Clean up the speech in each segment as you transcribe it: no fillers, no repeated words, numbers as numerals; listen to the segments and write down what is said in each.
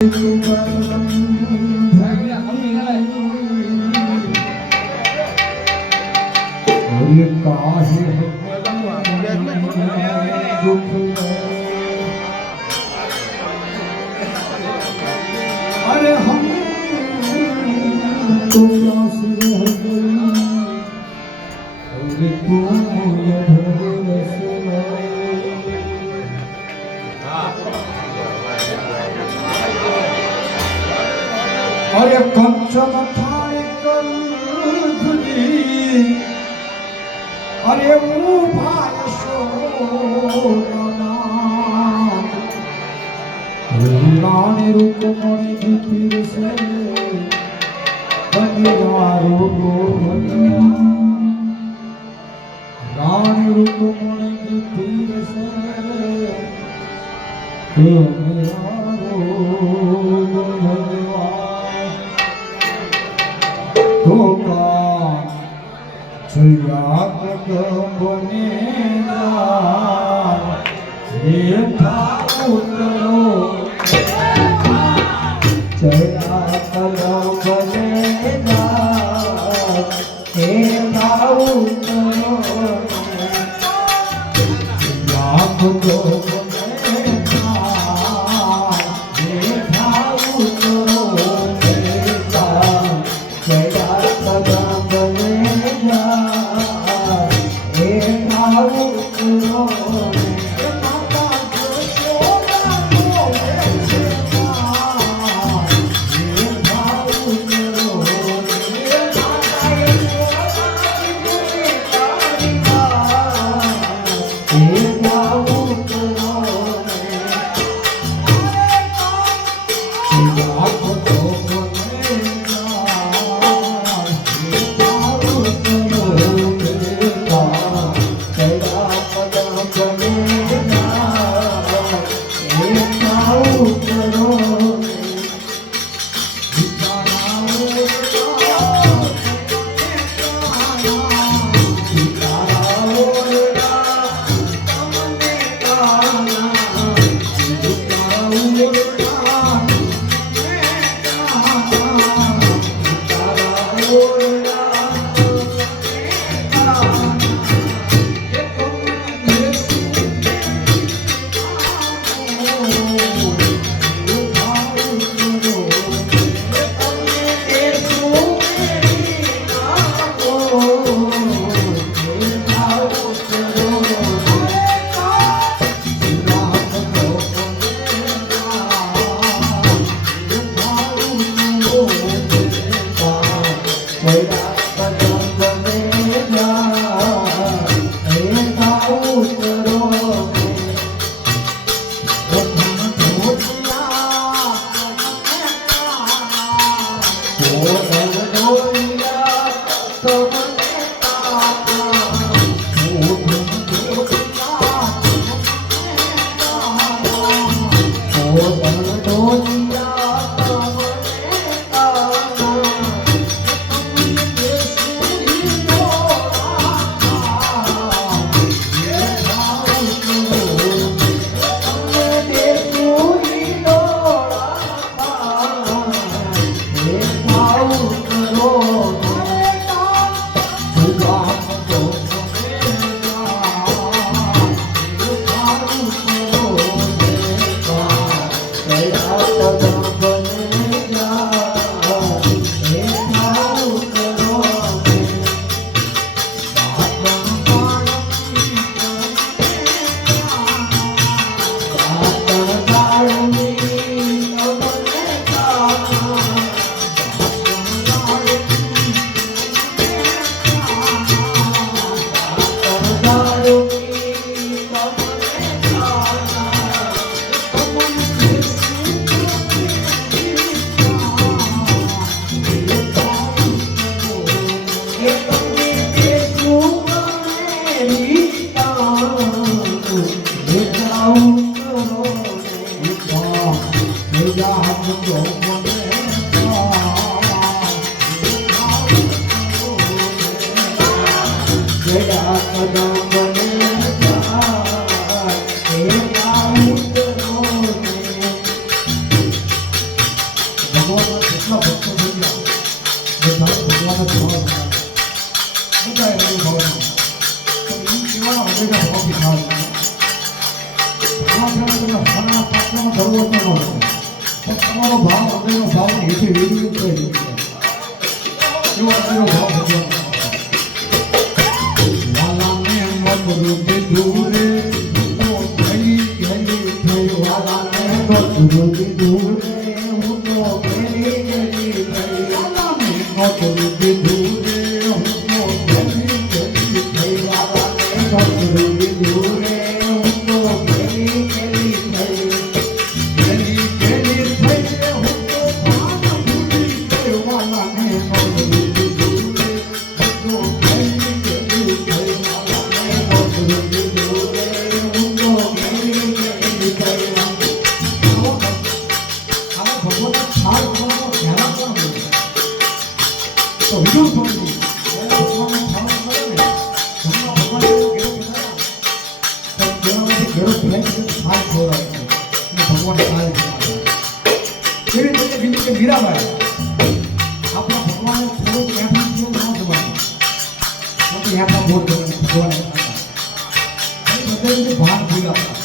अरे हम तो प्यास रह गई अरे तू अरे कंचन थाई कंधुली अरे उभाय सोना रानी रुक्मणी की तीर से बनियारो गोवनिया रानी रुक्मणी की तीर से बनियारो गोवनिया तो का चलिया कदमने ये था उतरो चला कदम बनेगा हे भाऊ लाख को बनेगा हे भाऊ चला कदम बनेगा हे भाऊ ભગવાનના કેટલા ભક્તો થઈ ગયા બધા ભગવાનનો ભાવ બધા એનો ભાવ પણ એ કેવા હૃદયના ભાવથી ભાવ ભગવાન તમે સોનાના પાત્રમાં ધરવો ન હોય પણ તમારો ભાવ હૃદયનો ભાવ હેઠે વેરી જ રહે એવો હૃદયનો ભાવ ભગવાન વાલાને મધુર દૂરે તો ગલી ગલી થઈ વાલાને મધુર દૂરે હું તો ગલી ગલી થઈ વાલાને મધુર દૂરે હું તો ગલી ગલી થઈ વાલાને મધુર દૂરે હું તો ગલી ગલી થઈ ગલી ગલી થઈ હું તો ભાવ ભૂલી થઈ વાલાને મધુર દૂરે હું તો ગલી ગલી થઈ વાલાને મધુર દૂરે હું તો ગલી ગલી થઈ ભગવાનના છાળ કરવાનો ધ્યાન કોણ હોય તો વિદુર સ્વામી ભગવાનના છાળ કરે ને ભગવાન એવું કહેતા તો દેવામાંથી ઘેરો ફેંકી છાળ ખોરાય છે અને ભગવાન છાળ છે એવી રીતે બીજું કે મીરાબાઈ આપણા ભગવાને થોડુંક ત્યાંથી જેવું ન જવાનું નથી યાત્રા બોલ ભગવાને બધા રીતે ભાન ભૂલાતા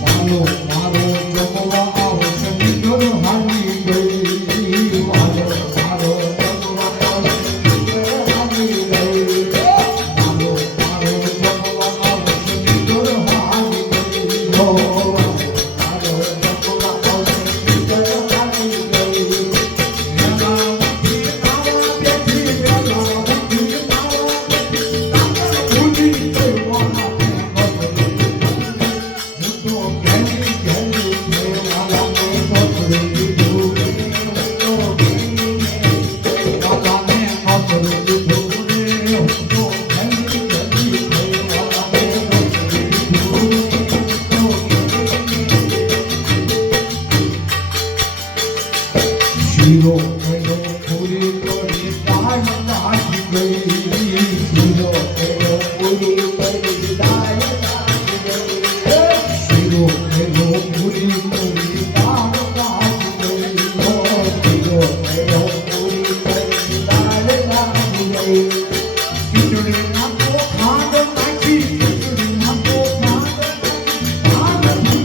મારો મારો જમવા આવશે નીકળ હાલી ગઈ મારો મારો જમવા આવશે નીકળ હાલી ગઈ મારો મારો જમવા આવશે નીકળ હાલી ગઈ હો મારો જમવા આવશે નીકળ હાલી ગઈ શીરો એનો પૂરી કરી દાળ નાખી ગઈ શીરો એનો પૂરી કરી દાળ નાખી ગઈ શીરો એનો પૂરી કરી દાળ નાખી ગઈ શીરો એનો પૂરી કરી દાળ નાખી ગઈ ખીચડી નાખો ખાંડ નાખી ખીચડી નાખો ખાંડ નાખી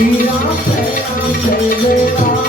ઈ આપે આપે વેળા